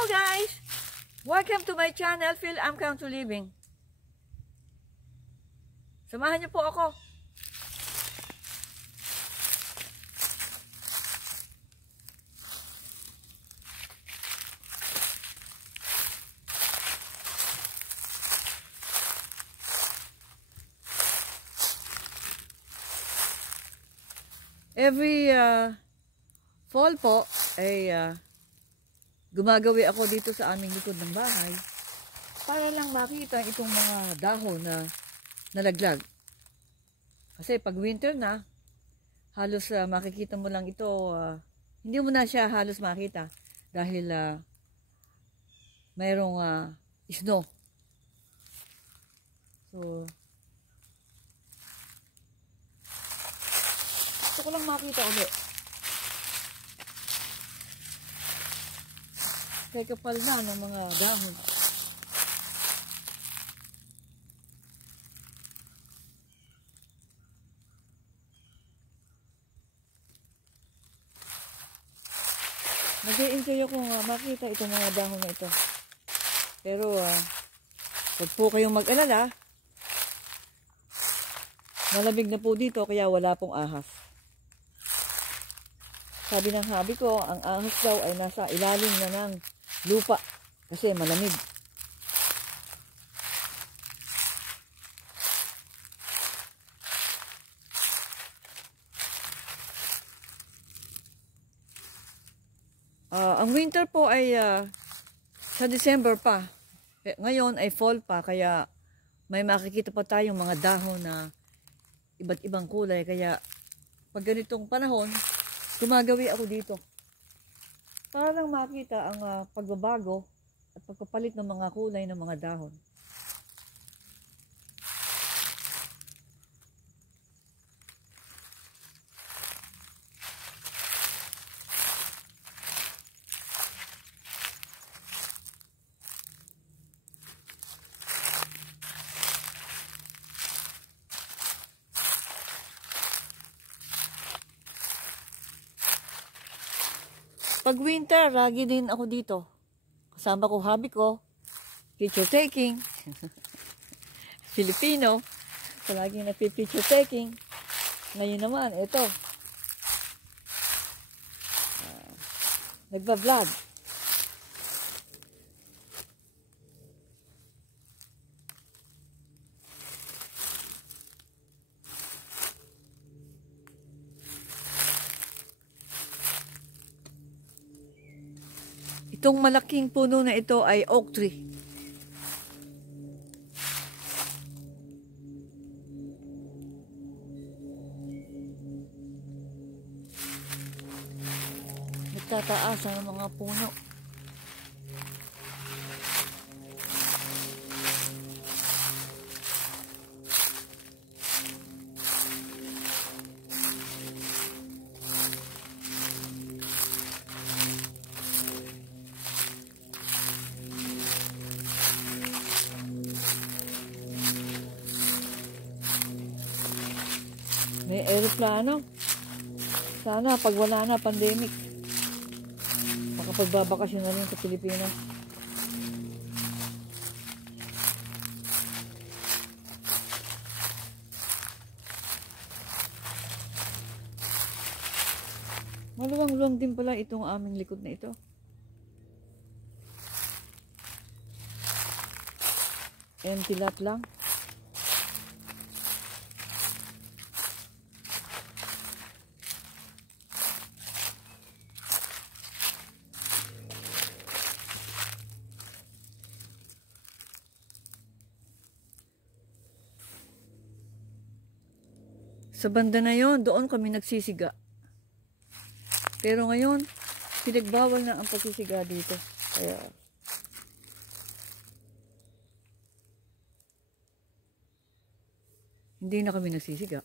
Hello guys! Welcome to my channel, Phil I'm Count to Living. Samahan niyo po ako. Every fall po ay gumagawi ako dito sa aming likod ng bahay para lang makita itong mga dahon na nalaglag. Kasi pag winter na, halos makikita mo lang ito, hindi mo na siya halos makita dahil mayroong snow. So, gusto ko lang makita ulit. Kaya kapal na ng mga dahon. Nag-i-enjoy ako makita itong mga dahon na ito. Pero, huwag po kayong mag-alala. Malamig na po dito kaya wala pong ahas. Sabi ng habi ko, ang ahas daw ay nasa ilalim na ng lupa kasi malamig. Ang winter po ay sa December pa. Ngayon ay fall pa kaya may makikita pa tayong mga dahon na iba't ibang kulay. Kaya pag ganitong panahon, gumagawi ako dito. Para lang makita ang pagbabago at pagpapalit ng mga kulay ng mga dahon. Pag winter, lagi din ako dito. Kasama ko hobby ko, picture taking. Filipino, palagi nagpi-picture taking. Ngayon naman, ito. Nagba-vlog. Itong malaking puno na ito ay oak tree. Nagtataas ang mga puno. May aeroplano. Sana pag wala na pandemic, makapagbabakasyon na rin sa Pilipinas. Maluwang-luwang din pala itong aming likod na ito. Empty lot lang. Sa banda na yon, doon kami nagsisiga. Pero ngayon, pinagbawal na ang pagsisiga dito. Kaya, hindi na kami nagsisiga.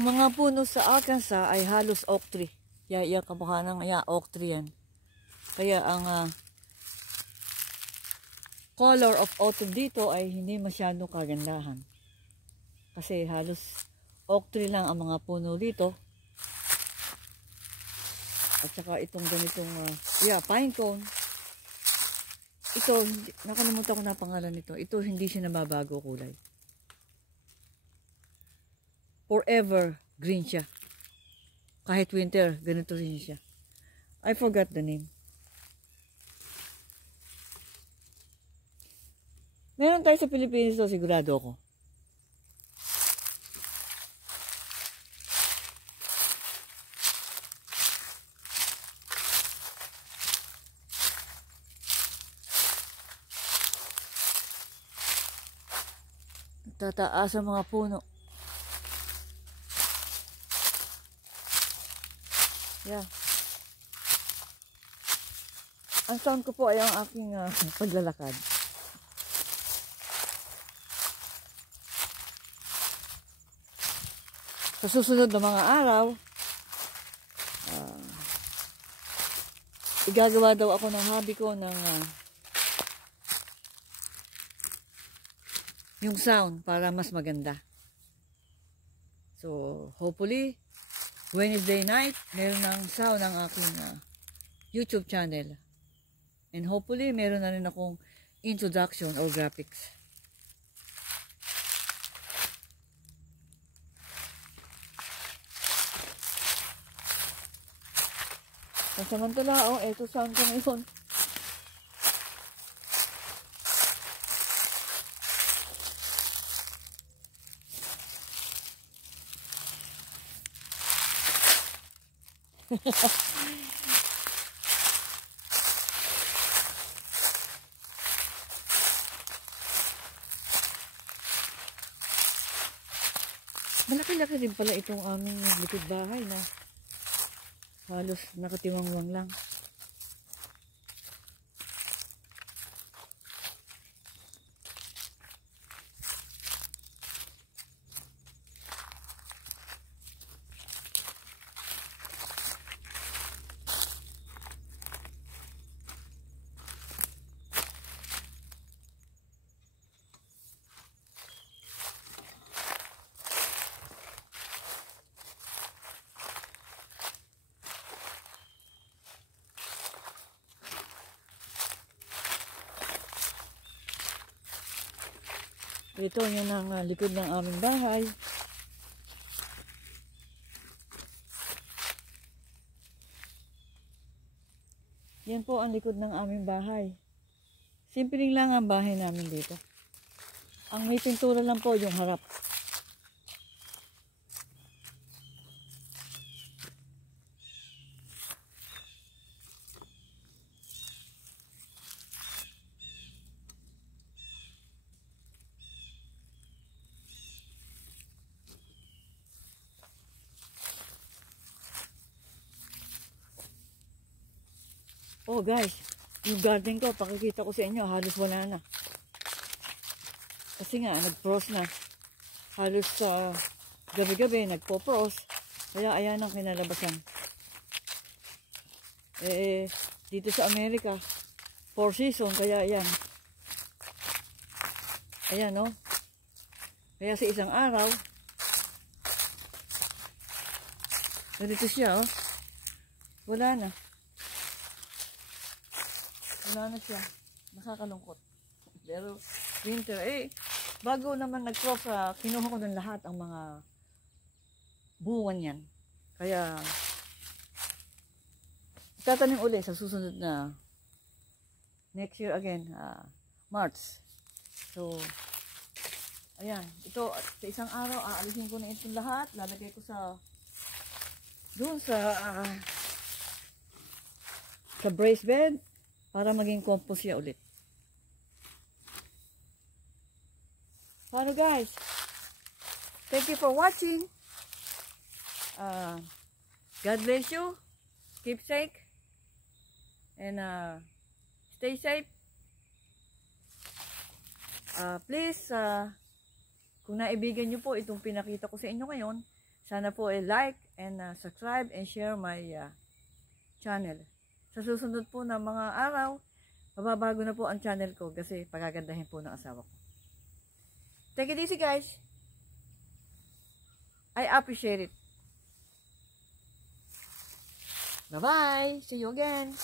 Ang mga puno sa Arkansas ay halos oak tree. Iya kamukha ng oak tree yan. Kaya ang color of autumn dito ay hindi masyadong kagandahan. Kasi halos oak tree lang ang mga puno dito. At saka itong ganitong, pine cone. Ito, nakalimutan ko na pangalan nito. Ito, hindi siya nababago kulay. Forever green siya. Kahit winter, ganito rin siya. I forgot the name. Meron tayo sa Pilipinas to, sigurado ako. Tataas ang mga puno. Yeah. Ang sound ko po ay ang aking paglalakad. Sa susunod na mga araw, igagawa daw ako ng hobby ko ng yung sound para mas maganda. So, hopefully, Wednesday night, meron ng sound ang aking YouTube channel. And hopefully, meron na rin akong introduction or graphics. Samantala, eto sound ko ngayon. Malaki-laki din pala itong aming likod bahay na halos nakatiwangwang lang. Ito yan ang likod ng aming bahay. Yan po ang likod ng aming bahay. Simpleng lang ang bahay namin dito. Ang may pintura lang po yung harap. Oh guys, yung garden ko, pakikita ko sa inyo, halos wala na. Kasi nga, nag-frost na. Halos gabi-gabi, nagpo-frost. Kaya ayan ang kinalabasan. Dito sa Amerika, 4 season, kaya ayan. Ayan, no? Kaya sa isang araw, ganito siya, oh. Wala na. Wala na siya. Nakakalungkot. Pero winter, bago naman nag-cross, kinuha ko ng lahat ang mga buwan yan. Kaya tatanim uli sa susunod na next year again, March. So, ayan. Ito, sa isang araw, aalisin ko na itong lahat. Lalagay ko sa doon sa brace bed para maging compost siya ulit. Paano guys? Thank you for watching. God bless you. Keep safe. And stay safe. Please, kung naibigan nyo po itong pinakita ko sa inyo ngayon, Sana po ay like and subscribe and share my channel. Sa susunod po na mga araw, mababago na po ang channel ko kasi pagagandahin po ng asawa ko. Take it easy, guys. I appreciate it. Bye-bye. See you again.